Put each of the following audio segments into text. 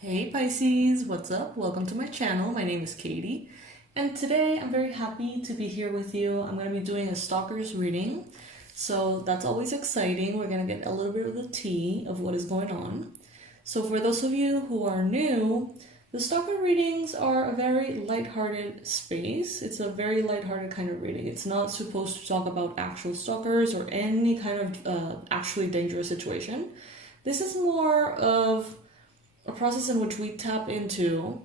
Hey Pisces, what's up? Welcome to my channel. My name is Katie, and today I'm very happy to be here with you. I'm going to be doing a Stalkers reading, so that's always exciting. We're going to get a little bit of the tea of what is going on. So for those of you who are new, the Stalker readings are a very lighthearted space. It's a very lighthearted kind of reading. It's not supposed to talk about actual stalkers or any kind of actually dangerous situation. This is more of a process in which we tap into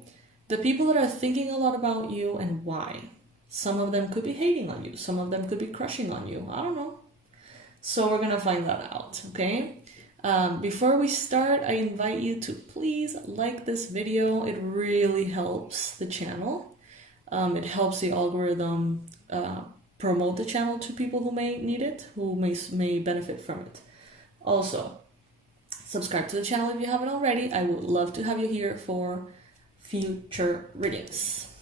the people that are thinking a lot about you and why. Some of them could be hating on you. Some of them could be crushing on you. I don't know. So we're going to find that out, okay? Before we start, I invite you to please like this video. It really helps the channel. It helps the algorithm promote the channel to people who may need it, who may benefit from it. Also, subscribe to the channel if you haven't already. I would love to have you here for future readings.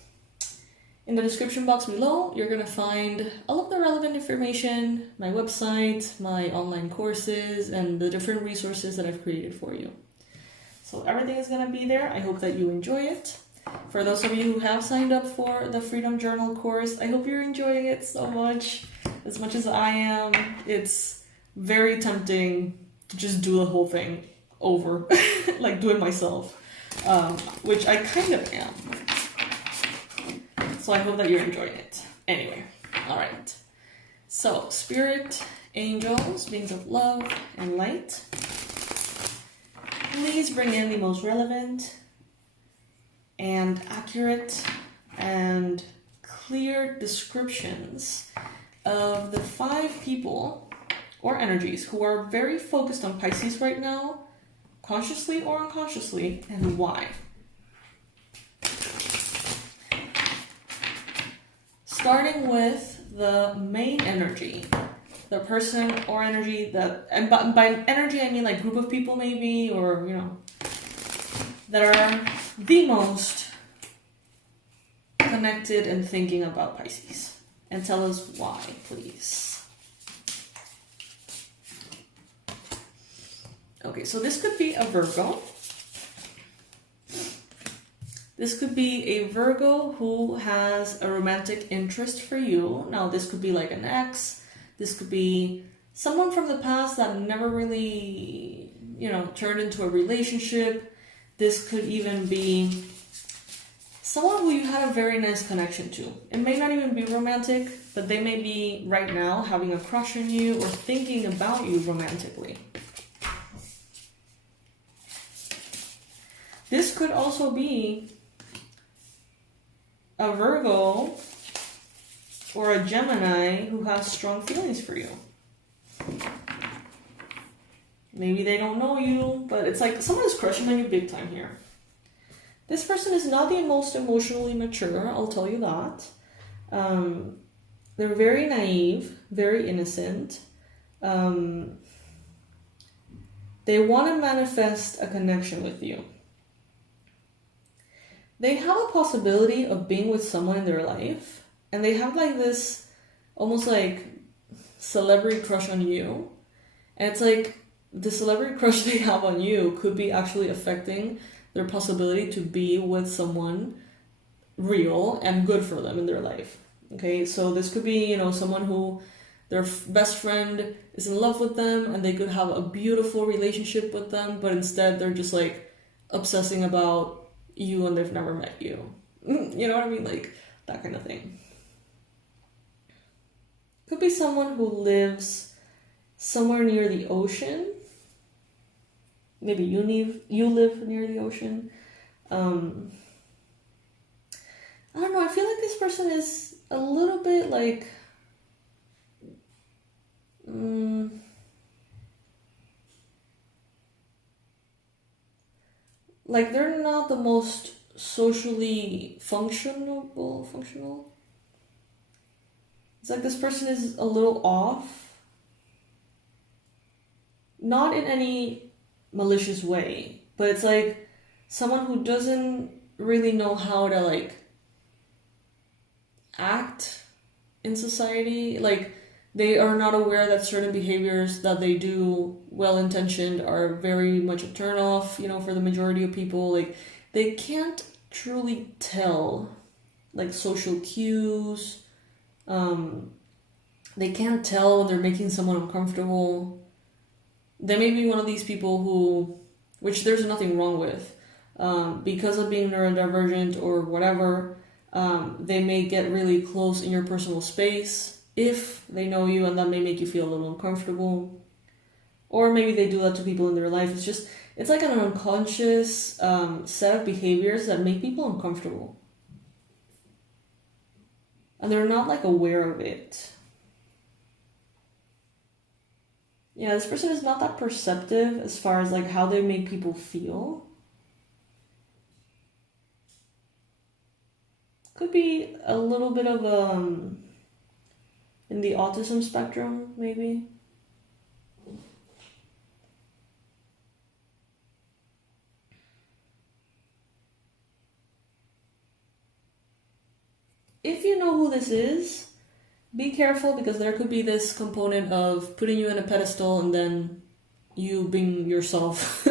In the description box below, you're going to find all of the relevant information, my website, my online courses, and the different resources that I've created for you. So everything is going to be there. I hope that you enjoy it. For those of you who have signed up for the Freedom Journal course, I hope you're enjoying it so much as I am. It's very tempting to just do the whole thing over, like do it myself, which I kind of am. So I hope that you're enjoying it. Anyway, all right. So spirit, angels, beings of love and light, please bring in the most relevant and accurate and clear descriptions of the 5 people or energies who are very focused on Pisces right now, consciously or unconsciously, and why. Starting with the main energy, the person or energy that, and by energy I mean like group of people maybe, or that are the most connected and thinking about Pisces. And tell us why, please. Okay, so this could be a Virgo. This could be a Virgo who has a romantic interest for you. Now, this could be like an ex. This could be someone from the past that never really, turned into a relationship. This could even be someone who you had a very nice connection to. It may not even be romantic, but they may be right now having a crush on you or thinking about you romantically. This could also be a Virgo or a Gemini who has strong feelings for you. Maybe they don't know you, but it's like someone is crushing on you big time here. This person is not the most emotionally mature, I'll tell you that. They're very naive, very innocent. They want to manifest a connection with you. They have a possibility of being with someone in their life, and they have like this almost like celebrity crush on you. And it's like the celebrity crush they have on you could be actually affecting their possibility to be with someone real and good for them in their life. Okay, so this could be, someone who their best friend is in love with them and they could have a beautiful relationship with them, but instead they're just like obsessing about you and they've never met you. You know what I mean? Like that kind of thing. Could be someone who lives somewhere near the ocean. Maybe you live near the ocean. I don't know. I feel like this person is a little bit like like they're not the most socially functional. It's like this person is a little off. Not in any malicious way, but it's like someone who doesn't really know how to like act in society. Like They are not aware that certain behaviors that they do, well-intentioned, are very much a turn-off, you know, for the majority of people. Like, they can't truly tell, like, social cues. They can't tell when they're making someone uncomfortable. They may be one of these people who, which there's nothing wrong with, because of being neurodivergent or whatever, they may get really close in your personal space if they know you, and that may make you feel a little uncomfortable. Or maybe they do that to people in their life. It's like an unconscious set of behaviors that make people uncomfortable. And they're not like aware of it. Yeah, this person is not that perceptive as far as like how they make people feel. Could be a little bit of in the autism spectrum, maybe. If you know who this is, be careful, because there could be this component of putting you in a pedestal and then you being yourself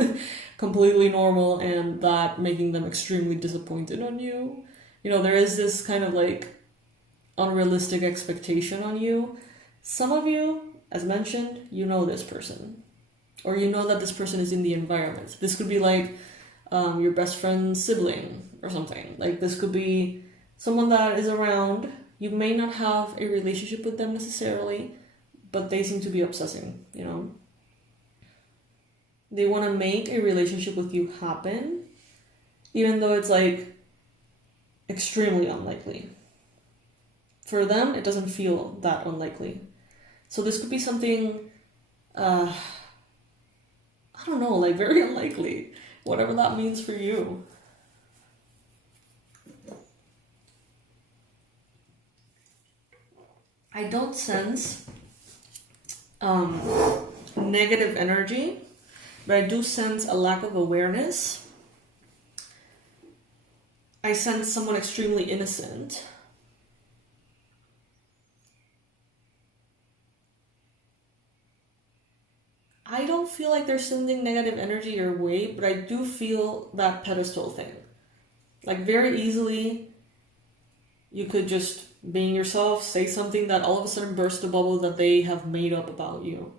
completely normal, and that making them extremely disappointed on you. You know, there is this kind of like unrealistic expectation on you. Some of you, as mentioned, you know this person, or you know that this person is in the environment. This could be like your best friend's sibling or something. Like, this could be someone that is around. You may not have a relationship with them necessarily, but they seem to be obsessing, you know. They want to make a relationship with you happen, even though it's like extremely unlikely. For them, it doesn't feel that unlikely. So this could be something, I don't know, like very unlikely, whatever that means for you. I don't sense negative energy, but I do sense a lack of awareness. I sense someone extremely innocent. I don't feel like there's sending negative energy your way, but I do feel that pedestal thing. Like, very easily, you could just, being yourself, say something that all of a sudden bursts a bubble that they have made up about you.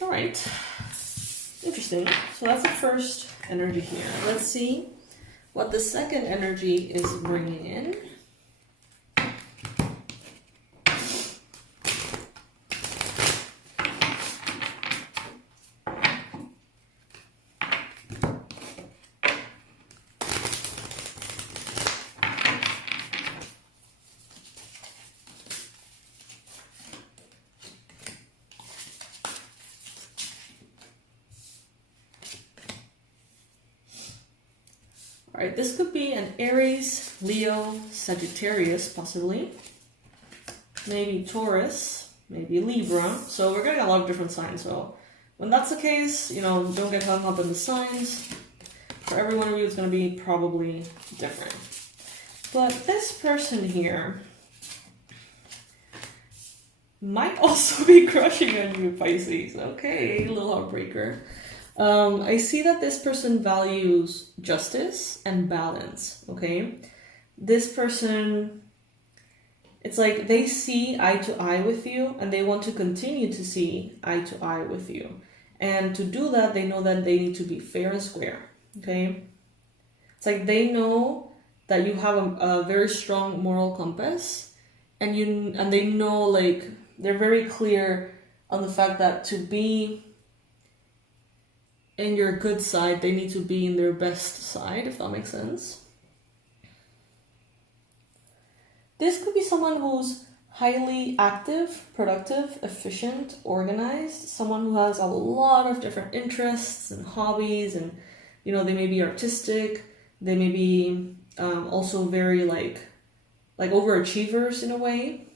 Alright. Interesting. So that's the first energy here. Let's see what the second energy is bringing in. Alright, this could be an Aries, Leo, Sagittarius, possibly. Maybe Taurus, maybe Libra. So we're getting a lot of different signs. So when that's the case, you know, don't get hung up in the signs. For every one of you, it's going to be probably different. But this person here might also be crushing on you, Pisces. Okay, little heartbreaker. I see that this person values justice and balance, okay? This person, it's like they see eye to eye with you, and they want to continue to see eye to eye with you. And to do that, they know that they need to be fair and square, okay? It's like they know that you have a very strong moral compass, and they know, like, they're very clear on the fact that to be in your good side, they need to be in their best side, if that makes sense. This could be someone who's highly active, productive, efficient, organized, someone who has a lot of different interests and hobbies, and, you know, they may be artistic, they may be also very like overachievers in a way.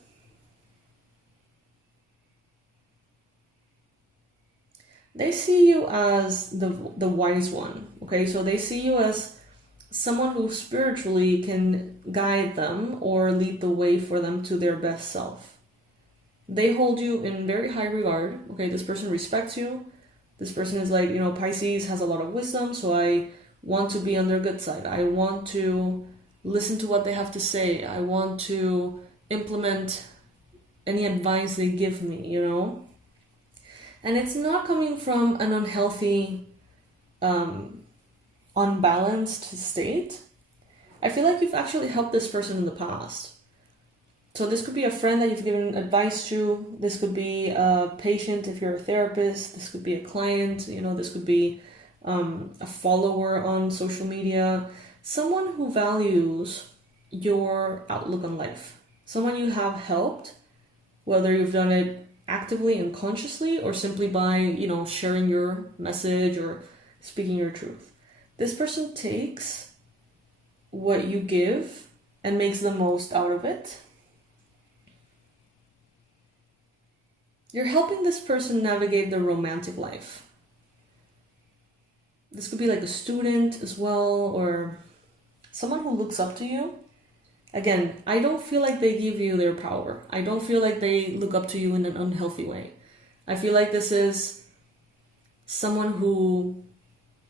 They see you as the wise one, okay? So they see you as someone who spiritually can guide them or lead the way for them to their best self. They hold you in very high regard. Okay, this person respects you. This person is like, Pisces has a lot of wisdom, so I want to be on their good side. I want to listen to what they have to say. I want to implement any advice they give me, And it's not coming from an unhealthy, unbalanced state. I feel like you've actually helped this person in the past. So this could be a friend that you've given advice to. This could be a patient if you're a therapist. This could be a client. This could be a follower on social media. Someone who values your outlook on life. Someone you have helped, whether you've done it actively and consciously or simply by, sharing your message or speaking your truth. This person takes what you give and makes the most out of it. You're helping this person navigate their romantic life. This could be like a student as well, or someone who looks up to you. Again, I don't feel like they give you their power. I don't feel like they look up to you in an unhealthy way. I feel like this is someone who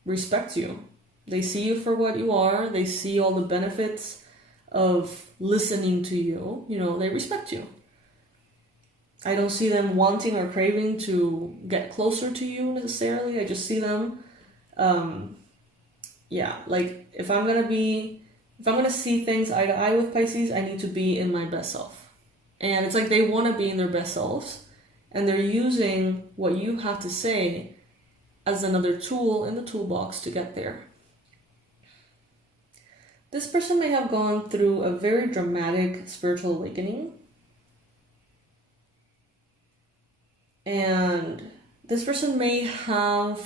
respects you. They see you for what you are. They see all the benefits of listening to you. They respect you. I don't see them wanting or craving to get closer to you necessarily. I just see them, like if I'm gonna see things eye to eye with Pisces, I need to be in my best self. And it's like they want to be in their best selves, and they're using what you have to say as another tool in the toolbox to get there. This person may have gone through a very dramatic spiritual awakening. And this person may have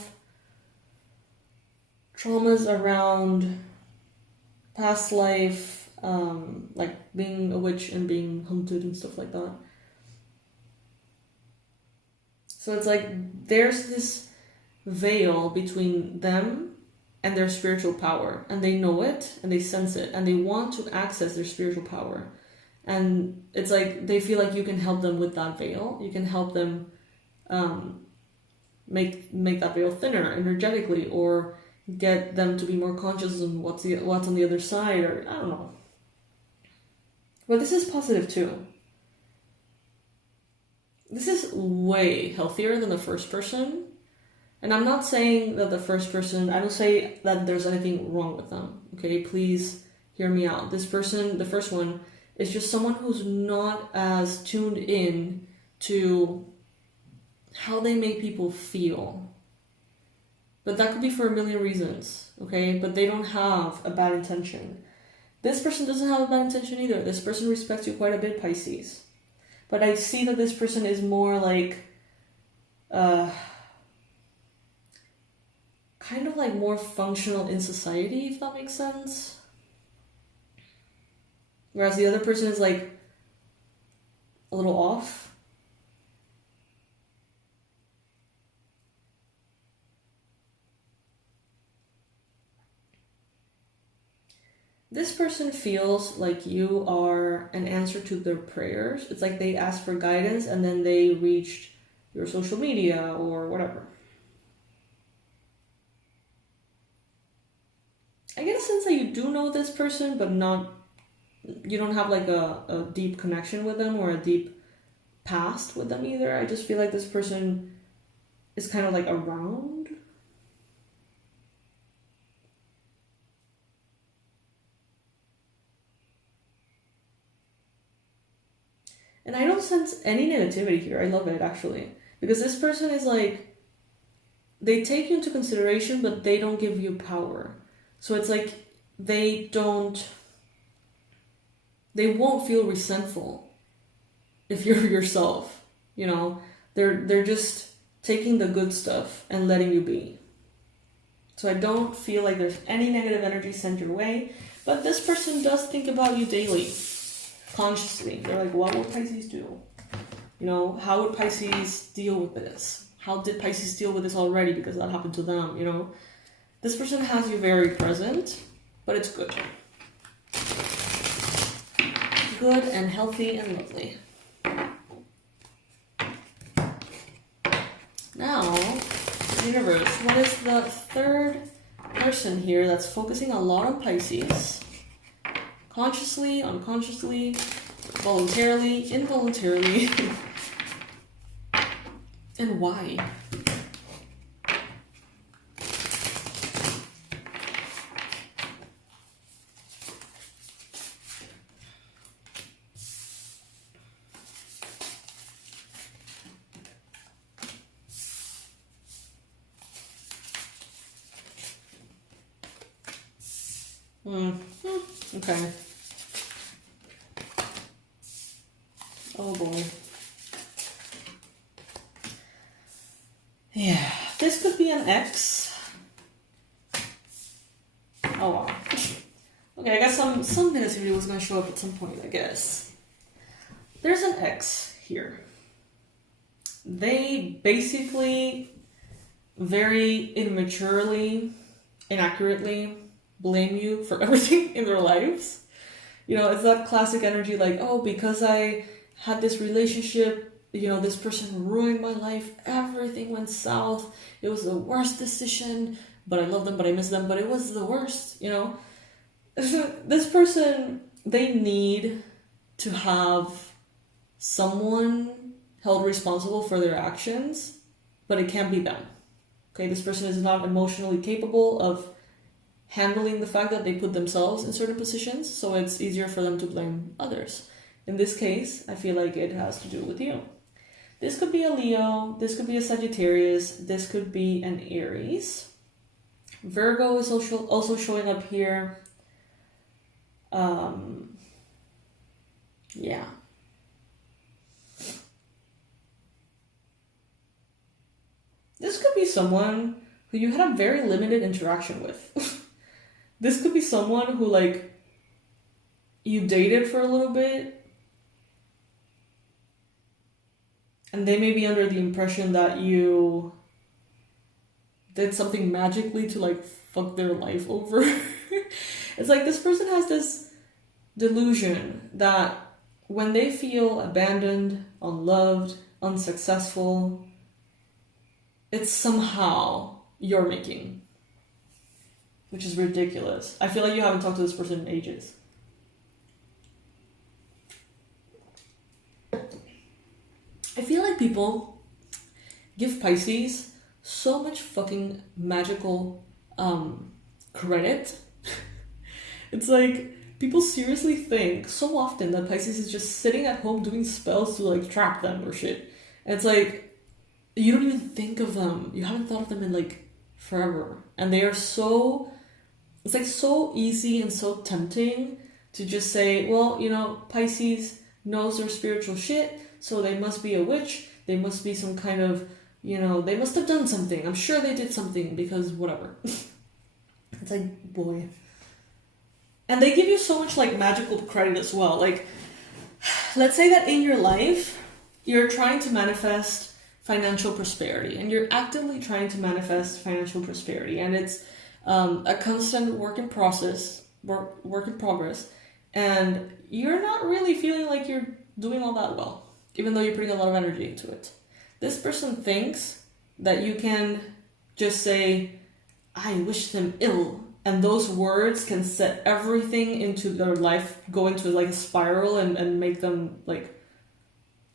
traumas around past life, like being a witch and being hunted and stuff like that. So it's like there's this veil between them and their spiritual power, and they know it and they sense it and they want to access their spiritual power. And it's like they feel like you can help them with that veil. You can help them make that veil thinner energetically, or get them to be more conscious on what's on the other side, or I don't know. But this is positive too. This is way healthier than the first person. And I'm not saying that the first person, I don't say that there's anything wrong with them. Okay, please hear me out. This person, the first one, is just someone who's not as tuned in to how they make people feel. But that could be for a million reasons, okay? But they don't have a bad intention. This person doesn't have a bad intention either. This person respects you quite a bit, Pisces. But I see that this person is more like, kind of like more functional in society, if that makes sense. Whereas the other person is like a little off. This person feels like you are an answer to their prayers. It's like they asked for guidance and then they reached your social media or whatever. I get a sense that you do know this person, but you don't have like a deep connection with them or a deep past with them either. I just feel like this person is kind of like around. And I don't sense any negativity here. I love it, actually. Because this person is like, they take you into consideration, but they don't give you power. So it's like, they won't feel resentful if you're yourself. You know, they're just taking the good stuff and letting you be. So I don't feel like there's any negative energy sent your way. But this person does think about you daily. Consciously. They're like, what would Pisces do? You know, how would Pisces deal with this? How did Pisces deal with this already? Because that happened to them, you know. This person has you very present. but it's good. Good and healthy and lovely. Now, universe, what is the third person here that's focusing a lot on Pisces? Consciously, unconsciously, voluntarily, involuntarily. And why? Okay. Oh boy. Yeah, this could be an ex. Oh wow. Okay, I guess some negativity was gonna show up at some point, I guess. There's an ex here. They basically very immaturely, inaccurately blame you for everything in their lives. You know, it's that classic energy like, oh, because I had this relationship, you know, this person ruined my life, everything went south, it was the worst decision, but I love them, but I miss them, but it was the worst, you know. This person, they need to have someone held responsible for their actions, but it can't be them. Okay, this person is not emotionally capable of handling the fact that they put themselves in certain positions, so it's easier for them to blame others. In this case, I feel like it has to do with you. This could be a Leo, this could be a Sagittarius, this could be an Aries. Virgo is also showing up here. Yeah. This could be someone who you had a very limited interaction with. This could be someone who, like, you dated for a little bit, and they may be under the impression that you did something magically to, like, fuck their life over. It's like this person has this delusion that when they feel abandoned, unloved, unsuccessful, it's somehow your making. Which is ridiculous. I feel like you haven't talked to this person in ages. I feel like people give Pisces so much fucking magical credit. It's like people seriously think so often that Pisces is just sitting at home doing spells to like trap them or shit. And it's like, you don't even think of them. You haven't thought of them in like forever. And they are so... It's like so easy and so tempting to just say, well, you know, Pisces knows their spiritual shit, so they must be a witch, they must be some kind of, you know, they must have done something. I'm sure they did something because whatever. It's like, boy. And they give you so much like magical credit as well. Like, let's say that in your life, you're trying to manifest financial prosperity and you're actively trying to manifest financial prosperity, and it's a constant work in progress, and you're not really feeling like you're doing all that well, even though you're putting a lot of energy into it. This person thinks that you can just say, I wish them ill, and those words can set everything into their life, go into like a spiral and make them like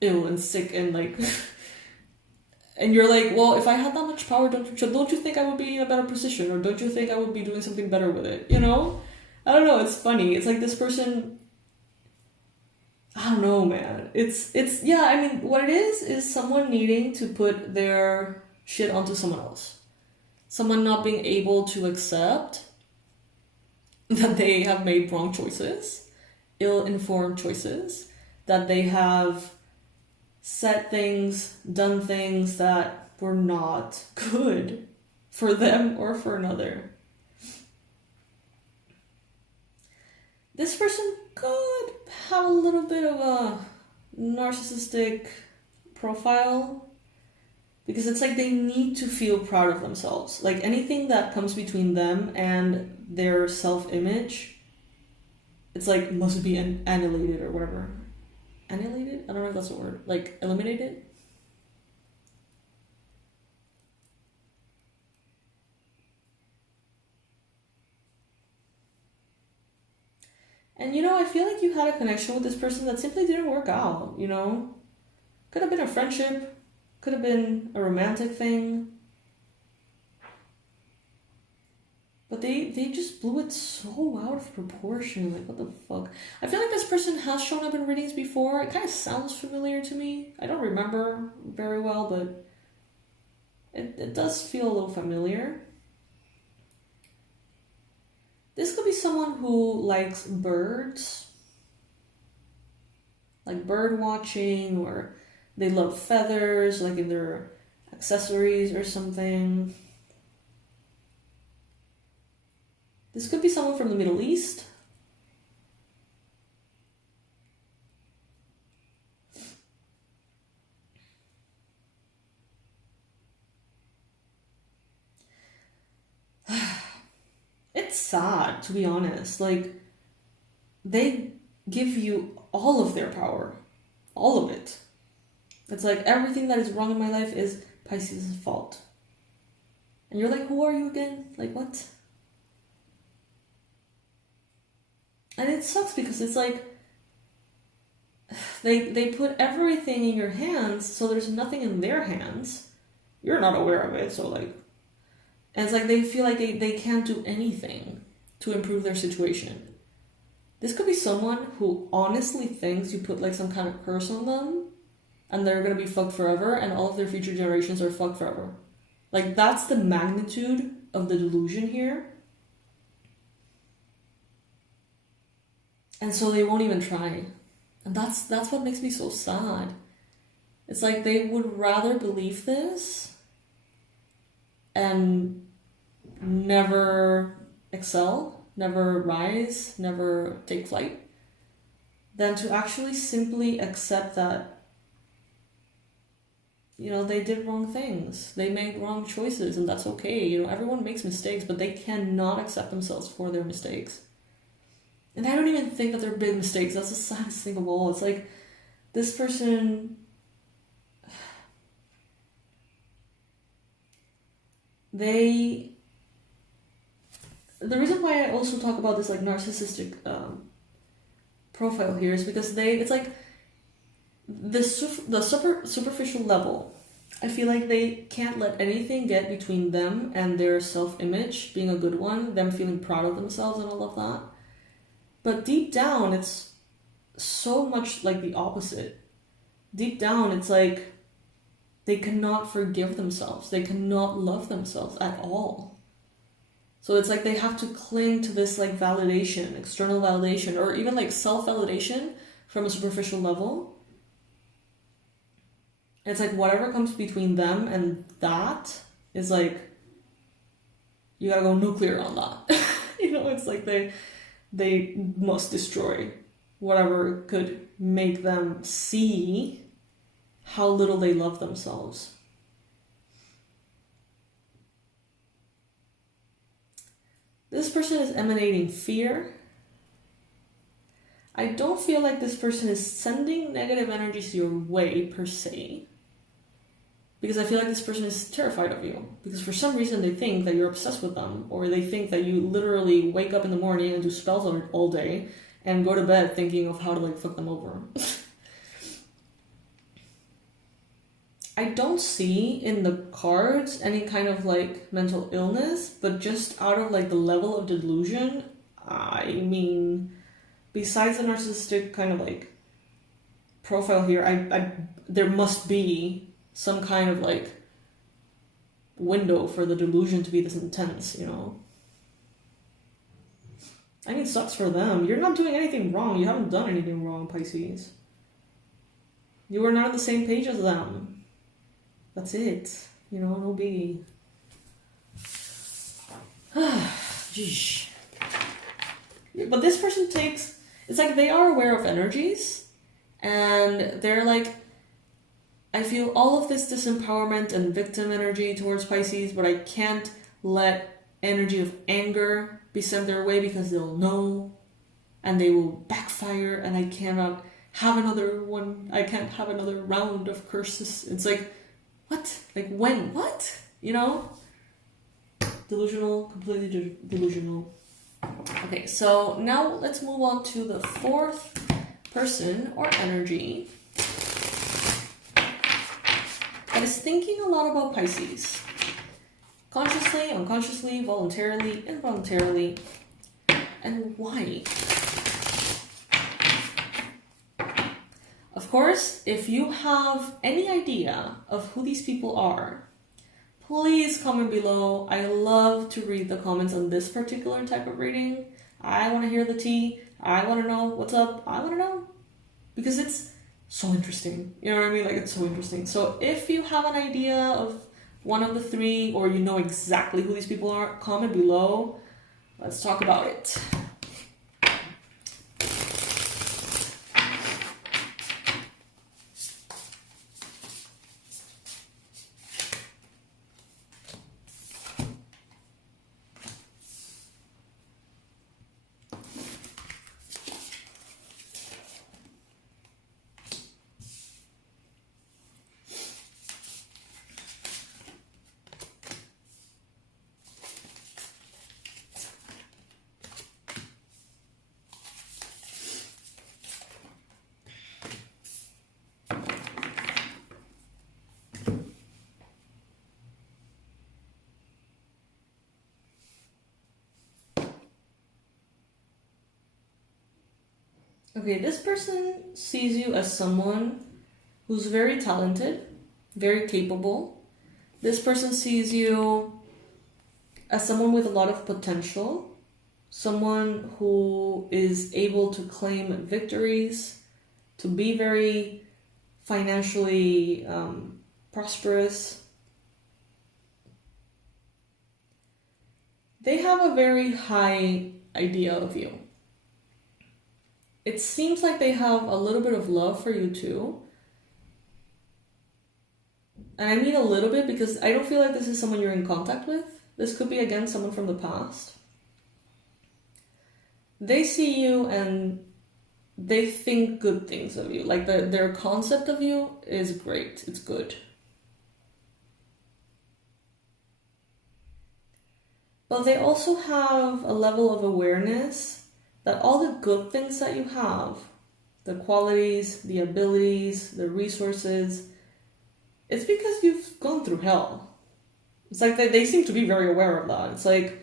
ill and sick and like... And you're like, well, if I had that much power, don't you think I would be in a better position? Or don't you think I would be doing something better with it? You know? I don't know, it's funny. It's like this person... I don't know, man. It's yeah, I mean, what it is someone needing to put their shit onto someone else. Someone not being able to accept that they have made wrong choices, ill-informed choices, that they have said things, done things that were not good for them or for another. This person could have a little bit of a narcissistic profile. Because it's like they need to feel proud of themselves. Like anything that comes between them and their self-image, it's like must be annihilated or whatever. Annihilated? I don't know if that's a word. Like eliminated? And you know, I feel like you had a connection with this person that simply didn't work out, you know? Could have been a friendship, could have been a romantic thing. But they just blew it so out of proportion. Like, what the fuck? I feel like this person has shown up in readings before. It kind of sounds familiar to me. I don't remember very well, but it does feel a little familiar. This could be someone who likes birds, like bird watching, or they love feathers, like in their accessories or something. This could be someone from the Middle East. It's sad, to be honest. Like, they give you all of their power. All of it. It's like, everything that is wrong in my life is Pisces' fault. And you're like, who are you again? Like, what? And it sucks because it's like, they put everything in your hands, so there's nothing in their hands. You're not aware of it, so like... And it's like they feel like they can't do anything to improve their situation. This could be someone who honestly thinks you put like some kind of curse on them and they're gonna be fucked forever and all of their future generations are fucked forever. Like, that's the magnitude of the delusion here. And so they won't even try. And that's what makes me so sad. It's like they would rather believe this and never excel, never rise, never take flight, than to actually simply accept that, you know, they did wrong things. They made wrong choices, and that's okay. You know, everyone makes mistakes, but they cannot accept themselves for their mistakes. And I don't even think that they're big mistakes. That's the saddest thing of all. It's like, this person... The reason why I also talk about this like narcissistic profile here is because it's like the superficial level. I feel like they can't let anything get between them and their self-image being a good one, them feeling proud of themselves and all of that. But deep down, it's so much like the opposite. Deep down, it's like they cannot forgive themselves. They cannot love themselves at all. So it's like they have to cling to this like validation, external validation, or even like self-validation from a superficial level. And it's like whatever comes between them and that is like, you gotta go nuclear on that. You know, it's like they must destroy whatever could make them see how little they love themselves. This person is emanating fear. I don't feel like this person is sending negative energies your way per se, because I feel like this person is terrified of you, because for some reason they think that you're obsessed with them, or they think that you literally wake up in the morning and do spells on it all day and go to bed thinking of how to like fuck them over. I don't see in the cards any kind of like mental illness, but just out of like the level of delusion, I mean, besides the narcissistic kind of like profile here, I there must be some kind of like window for the delusion to be this intense, you know? I mean, it sucks for them. You're not doing anything wrong. You haven't done anything wrong, Pisces. You were not on the same page as them. That's it. You know, no biggie. But this person takes... It's like they are aware of energies. And they're like... I feel all of this disempowerment and victim energy towards Pisces, but I can't let energy of anger be sent their way because they'll know and they will backfire, and I cannot have another one. I can't have another round of curses. It's like, what? Like when? What? You know? Delusional, completely delusional. Okay, so now let's move on to the fourth person or energy that is thinking a lot about Pisces. Consciously, unconsciously, voluntarily, involuntarily. And why? Of course, if you have any idea of who these people are, please comment below. I love to read the comments on this particular type of reading. I want to hear the tea. I want to know what's up. I want to know. Because it's so interesting. You know what I mean? Like, it's so interesting. So if you have an idea of one of the three, or you know exactly who these people are, comment below. Let's talk about it. Okay, this person sees you as someone who's very talented, very capable. This person sees you as someone with a lot of potential, someone who is able to claim victories, to be very financially prosperous. They have a very high idea of you. It seems like they have a little bit of love for you too. And I mean a little bit because I don't feel like this is someone you're in contact with. This could be, again, someone from the past. They see you and they think good things of you. Like their concept of you is great. It's good. But they also have a level of awareness that all the good things that you have, the qualities, the abilities, the resources, it's because you've gone through hell. It's like they seem to be very aware of that. It's like,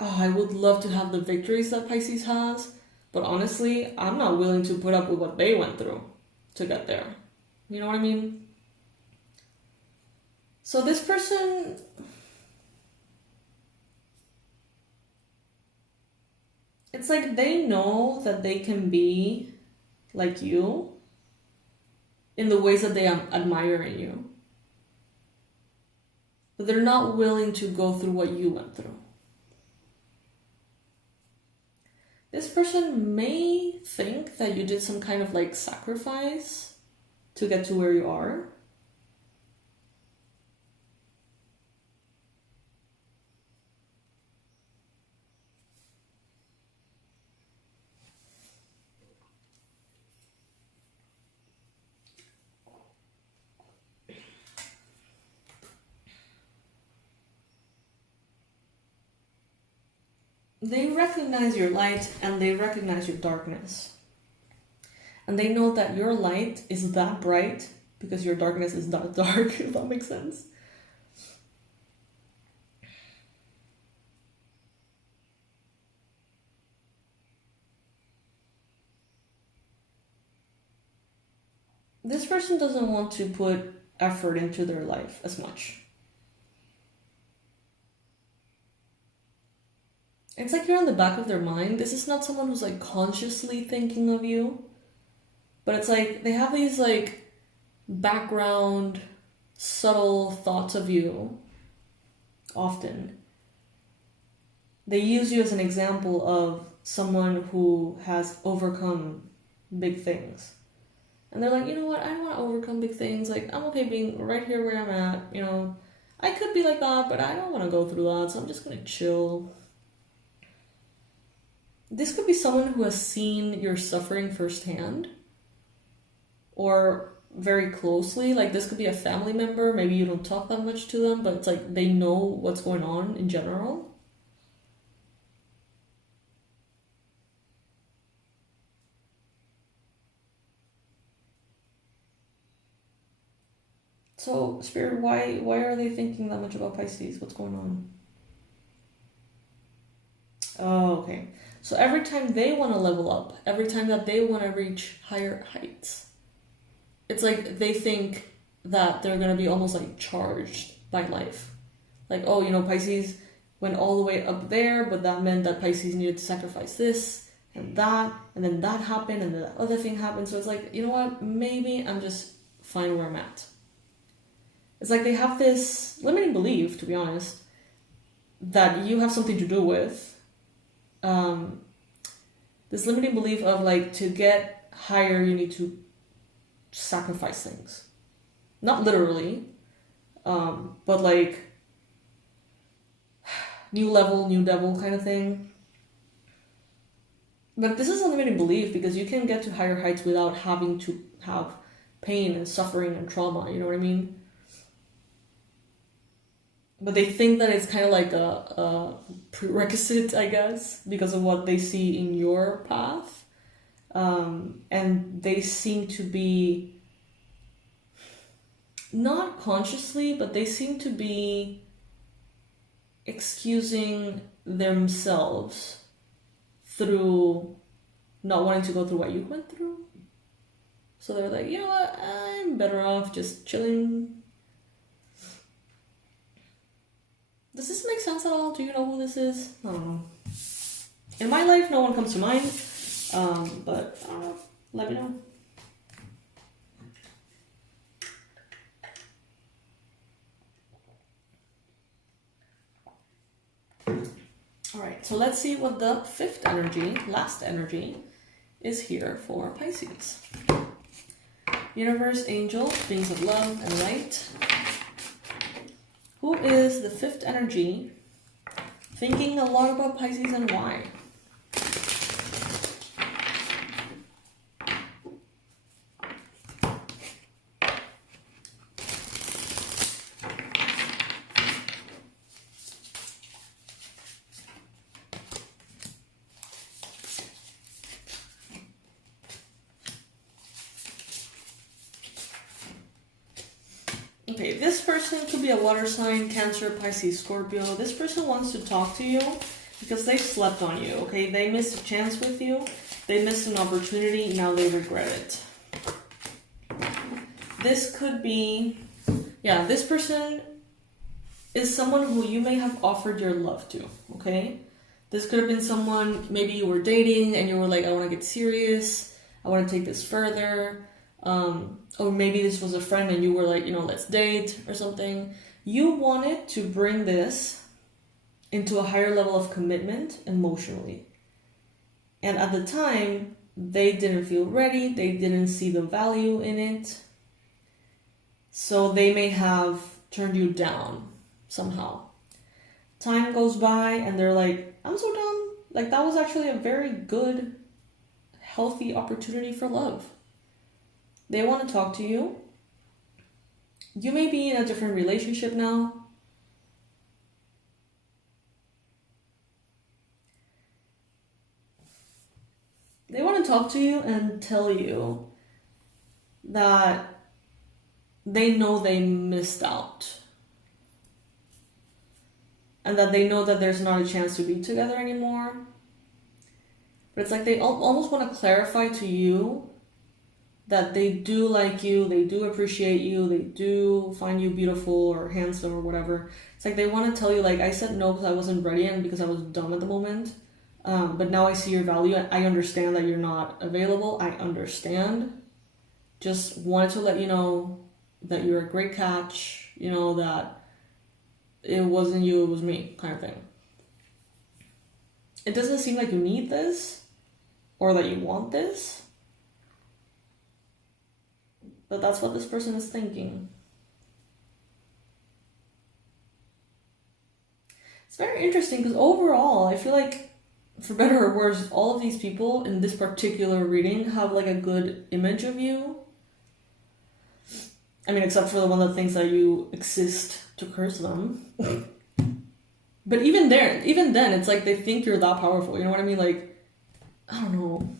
oh, I would love to have the victories that Pisces has, but honestly, I'm not willing to put up with what they went through to get there. You know what I mean? So this person, it's like they know that they can be like you in the ways that they admire in you. But they're not willing to go through what you went through. This person may think that you did some kind of like sacrifice to get to where you are. They recognize your light and they recognize your darkness. And they know that your light is that bright because your darkness is that dark, if that makes sense. This person doesn't want to put effort into their life as much. It's like you're in the back of their mind. This is not someone who's like consciously thinking of you, but it's like they have these like background, subtle thoughts of you often. They use you as an example of someone who has overcome big things. And they're like, you know what, I don't want to overcome big things. Like, I'm okay being right here where I'm at, you know. I could be like that, but I don't want to go through that, so I'm just going to chill. This could be someone who has seen your suffering firsthand or very closely. Like, this could be a family member. Maybe you don't talk that much to them, but it's like they know what's going on in general. So, Spirit, why are they thinking that much about Pisces? What's going on? Oh, okay. So every time they want to level up, every time that they want to reach higher heights, it's like they think that they're going to be almost like charged by life. Like, oh, you know, Pisces went all the way up there, but that meant that Pisces needed to sacrifice this and then that happened, and then that other thing happened. So it's like, you know what? Maybe I'm just fine where I'm at. It's like they have this limiting belief, to be honest, that you have something to do with. This limiting belief of like, to get higher, you need to sacrifice things. Not literally, but like new level, new devil kind of thing. But this is a limiting belief because you can get to higher heights without having to have pain and suffering and trauma, you know what I mean? But they think that it's kind of like a prerequisite, I guess, because of what they see in your path. And they seem to be, not consciously, but they seem to be excusing themselves through not wanting to go through what you went through. So they're like, you know what, I'm better off just chilling. Does this make sense at all? Do you know who this is? I don't know. In my life, no one comes to mind, but I don't know. Let me know. Alright, so let's see what the fifth energy, last energy, is here for Pisces. Universe, angel, beings of love and light. Who is the fifth energy thinking a lot about Pisces and why? Okay, this person could be a water sign, Cancer, Pisces, Scorpio. This person wants to talk to you because they slept on you, okay? They missed a chance with you. They missed an opportunity. Now they regret it. This could be, yeah, this person is someone who you may have offered your love to, okay? This could have been someone, maybe you were dating and you were like, I want to get serious. I want to take this further. Or maybe this was a friend and you were like, you know, let's date or something. You wanted to bring this into a higher level of commitment emotionally. And at the time, they didn't feel ready. They didn't see the value in it. So they may have turned you down somehow. Time goes by and they're like, I'm so done. Like, that was actually a very good, healthy opportunity for love. They want to talk to you. You may be in a different relationship now. They want to talk to you and tell you that they know they missed out. And that they know that there's not a chance to be together anymore. But it's like they almost want to clarify to you that they do like you, they do appreciate you, they do find you beautiful or handsome or whatever. It's like they want to tell you, like, I said no because I wasn't ready and because I was dumb at the moment. But now I see your value. I understand that you're not available. I understand. Just wanted to let you know that you're a great catch. You know, that it wasn't you, it was me, kind of thing. It doesn't seem like you need this or that you want this. But that's what this person is thinking. It's very interesting because overall, I feel like, for better or worse, all of these people in this particular reading have like a good image of you. I mean, except for the one that thinks that you exist to curse them. But even then, it's like they think you're that powerful. You know what I mean? Like, I don't know.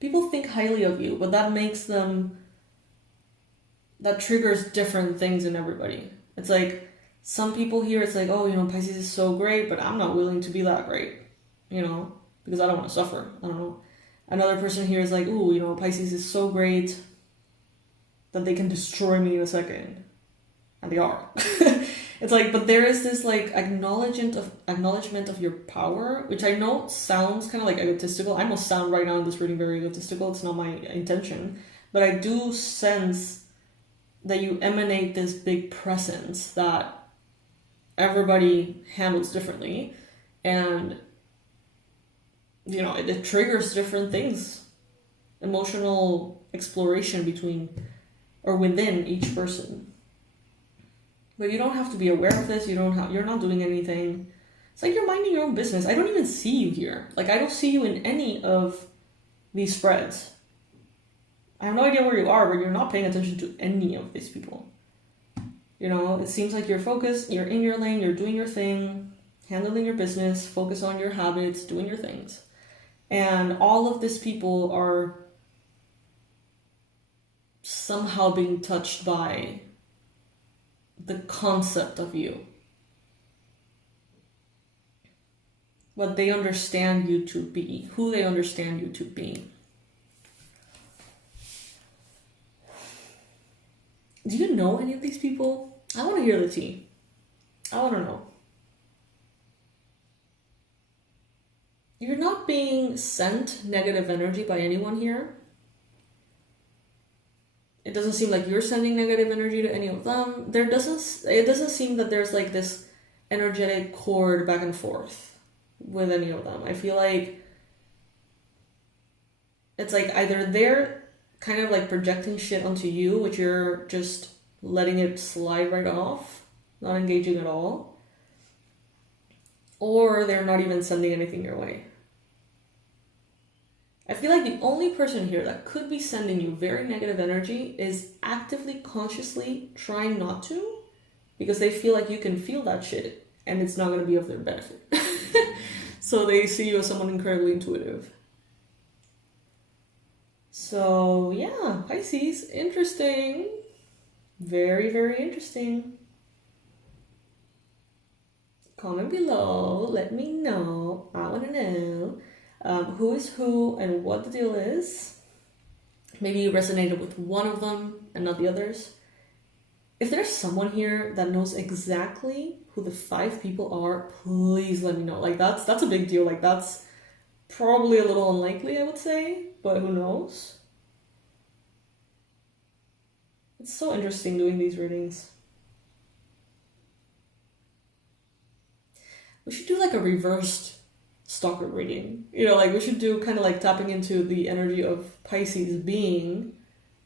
People think highly of you, but that makes them... that triggers different things in everybody. It's like, some people here, it's like, oh, you know, Pisces is so great, but I'm not willing to be that great, you know, because I don't want to suffer. I don't know. Another person here is like, ooh, you know, Pisces is so great that they can destroy me in a second. And they are. It's like, but there is this like acknowledgement of your power, which I know sounds kind of like egotistical. I almost sound right now in this reading very egotistical. It's not my intention. But I do sense that you emanate this big presence that everybody handles differently, and you know, it triggers different things, emotional exploration between or within each person. But you don't have to be aware of this. You're not doing anything. It's like you're minding your own business. I don't even see you here. Like, I don't see you in any of these spreads. I have no idea where you are, but you're not paying attention to any of these people. You know, it seems like you're focused, you're in your lane, you're doing your thing, handling your business, focus on your habits, doing your things. And all of these people are somehow being touched by the concept of you. What they understand you to be, who they understand you to be. Do you know any of these people? I want to hear the tea. I want to know. You're not being sent negative energy by anyone here. It doesn't seem like you're sending negative energy to any of them. It doesn't seem that there's like this energetic cord back and forth with any of them. I feel like it's like either they're kind of like projecting shit onto you, which you're just letting it slide right off, not engaging at all, or they're not even sending anything your way. I feel like the only person here that could be sending you very negative energy is actively, consciously trying not to, because they feel like you can feel that shit and it's not going to be of their benefit. So they see you as someone incredibly intuitive. So yeah, Pisces, interesting. Very, very interesting. Comment below, let me know. I want to know who is who and what the deal is. Maybe you resonated with one of them and not the others. If there's someone here that knows exactly who the 5 people are, please let me know. Like, that's a big deal. Like, that's probably a little unlikely, I would say, but who knows? It's so interesting doing these readings. We should do like a reversed stalker reading. You know, like we should do kind of like tapping into the energy of Pisces being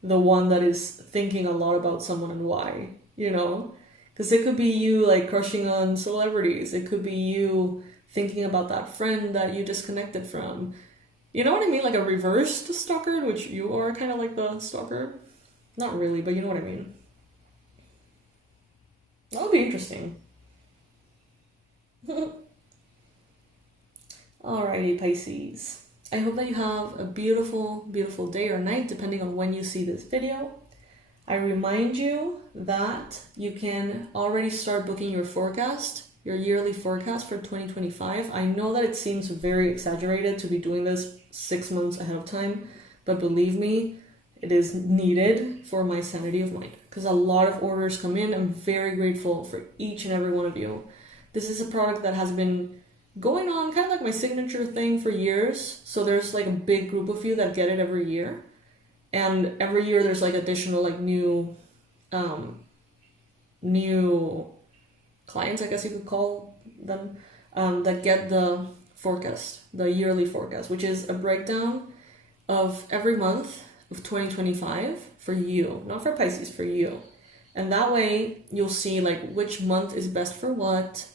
the one that is thinking a lot about someone and why, you know? Because it could be you like crushing on celebrities. It could be you thinking about that friend that you disconnected from. You know what I mean? Like a reversed stalker, in which you are kind of like the stalker. Not really, but you know what I mean. That would be interesting. Alrighty, Pisces. I hope that you have a beautiful, beautiful day or night, depending on when you see this video. I remind you that you can already start booking your forecast, your yearly forecast for 2025. I know that it seems very exaggerated to be doing this 6 months ahead of time, but believe me, it is needed for my sanity of mind, because a lot of orders come in. I'm very grateful for each and every one of you. This is a product that has been going on kind of like my signature thing for years. So there's like a big group of you that get it every year. And every year there's like additional like new clients, I guess you could call them, that get the forecast, the yearly forecast, which is a breakdown of every month of 2025 for you, not for Pisces, for you. And that way you'll see like which month is best for what,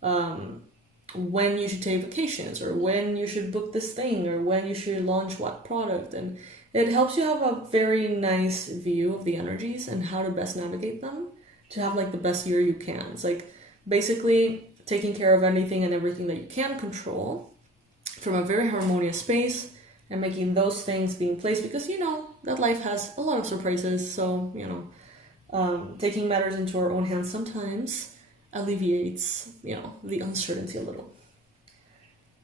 when you should take vacations, or when you should book this thing, or when you should launch what product. And it helps you have a very nice view of the energies and how to best navigate them to have like the best year you can. It's like basically taking care of anything and everything that you can control from a very harmonious space, and making those things be in place, because you know that life has a lot of surprises. So, you know, taking matters into our own hands sometimes alleviates, you know, the uncertainty a little.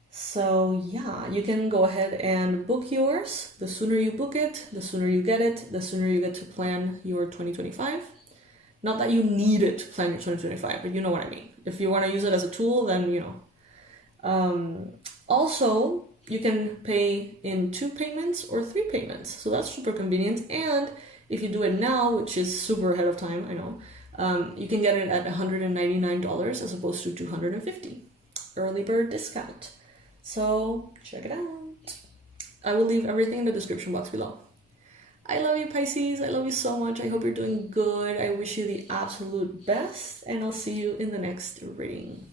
So yeah, you can go ahead and book yours. The sooner you book it, the sooner you get it, the sooner you get to plan your 2025. Not that you need it to plan your 2025, but you know what I mean. If you want to use it as a tool, then you know. Also, you can pay in 2 payments or 3 payments. So that's super convenient. And if you do it now, which is super ahead of time, I know, you can get it at $199 as opposed to $250. Early bird discount. So check it out. I will leave everything in the description box below. I love you, Pisces. I love you so much. I hope you're doing good. I wish you the absolute best, and I'll see you in the next reading.